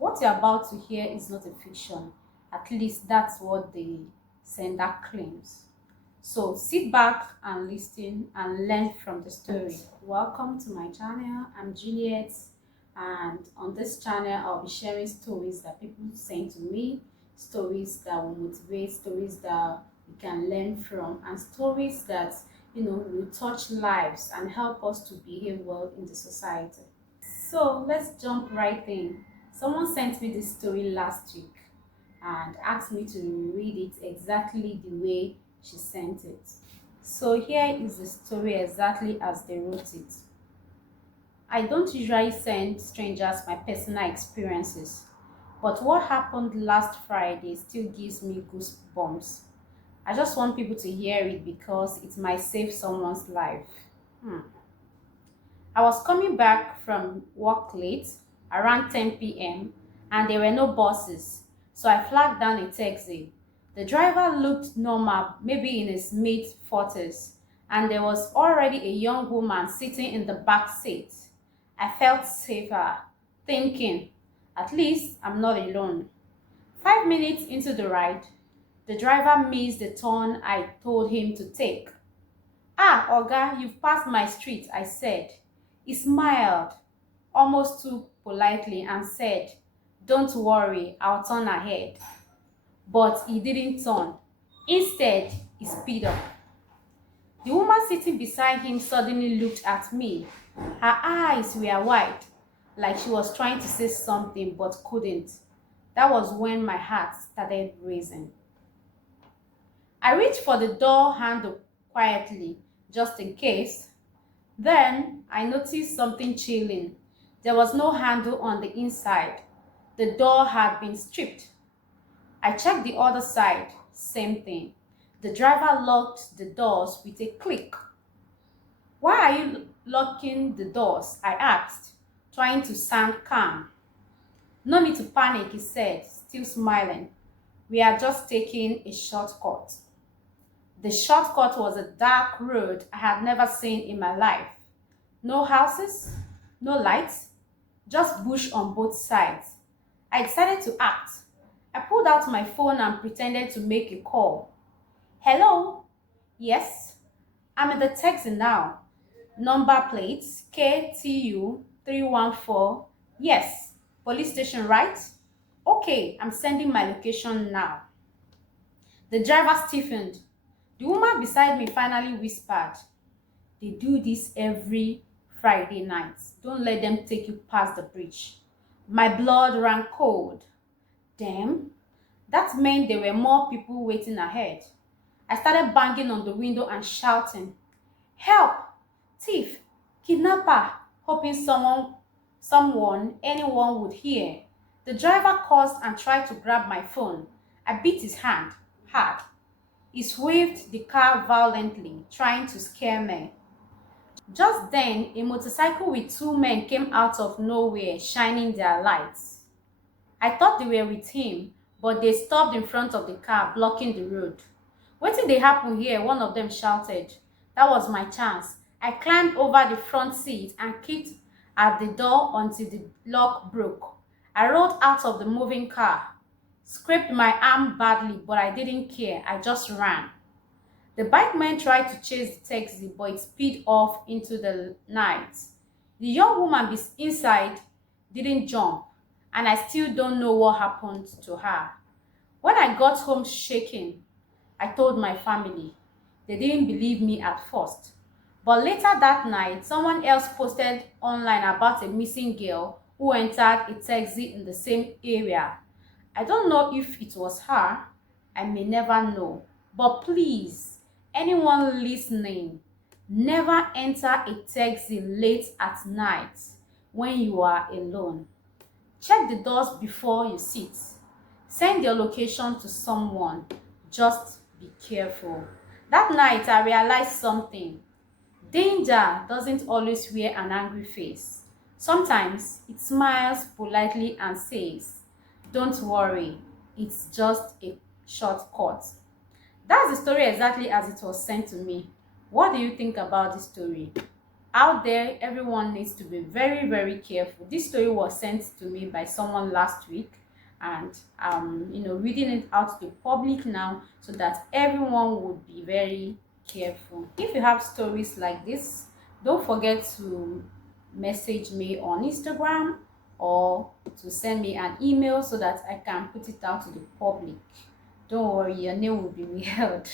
What you're about to hear is not a fiction. At least that's what the sender claims. So sit back and listen and learn from the story. Welcome to my channel. I'm Juliet, and on this channel I'll be sharing stories that people send to me, stories that will motivate, stories that we can learn from, and stories that will touch lives and help us to behave well in the society. So let's jump right in. Someone sent me this story last week and asked me to read it exactly the way she sent it. So here is the story exactly as they wrote it. I don't usually send strangers my personal experiences, but what happened last Friday still gives me goosebumps. I just want people to hear it because it might save someone's life. Hmm. I was coming back from work late, around 10 p.m., and there were no buses, so I flagged down a taxi. The driver looked normal, maybe in his mid 40s, and there was already a young woman sitting in the back seat. I felt safer, thinking, at least I'm not alone. 5 minutes into the ride, the driver missed the turn I told him to take. Ah, Oga, you've passed my street, I said. He smiled, almost too politely, and said, don't worry, I'll turn ahead. But he didn't turn. Instead, he speeded up. The woman sitting beside him suddenly looked at me. Her eyes were wide, like she was trying to say something but couldn't. That was when my heart started racing. I reached for the door handle quietly, just in case. Then I noticed something chilling. There was no handle on the inside. The door had been stripped. I checked the other side, same thing. The driver locked the doors with a click. Why are you locking the doors? I asked, trying to sound calm. No need to panic, he said, still smiling. We are just taking a shortcut. The shortcut was a dark road I had never seen in my life. No houses, no lights, just bush on both sides. I decided to act. I pulled out my phone and pretended to make a call. Hello? Yes, I'm in the taxi now. Number plates KTU 314. Yes, police station, right? Okay, I'm sending my location now. The driver stiffened. The woman beside me finally whispered, they do this every Friday night. Don't let them take you past the bridge. My blood ran cold. Damn, that meant there were more people waiting ahead. I started banging on the window and shouting, help, thief, kidnapper, hoping anyone would hear. The driver paused and tried to grab my phone. I beat his hand hard. He swerved the car violently, trying to scare me. Just then, a motorcycle with two men came out of nowhere, shining their lights. I thought they were with him, but they stopped in front of the car, blocking the road. What did they happen here? One of them shouted. That was my chance. I climbed over the front seat and kicked at the door until the lock broke. I rolled out of the moving car, scraped my arm badly, but I didn't care. I just ran. The bikeman tried to chase the taxi, but it sped off into the night. The young woman inside didn't jump, and I still don't know what happened to her. When I got home shaking, I told my family. They didn't believe me at first. But later that night, someone else posted online about a missing girl who entered a taxi in the same area. I don't know if it was her. I may never know. But please, anyone listening, never enter a taxi late at night when you are alone. Check the doors before you sit. Send your location to someone. Just be careful. That night, I realized something. Danger doesn't always wear an angry face. Sometimes it smiles politely and says, don't worry, it's just a shortcut. That's the story exactly as it was sent to me. What do you think about this story? out there, everyone needs to be very, very careful. This story was sent to me by someone last week, and reading it out to the public now so that everyone would be very careful. If you have stories like this, don't forget to message me on Instagram or to send me an email so that I can put it out to the public. Don't worry, your name will be withheld.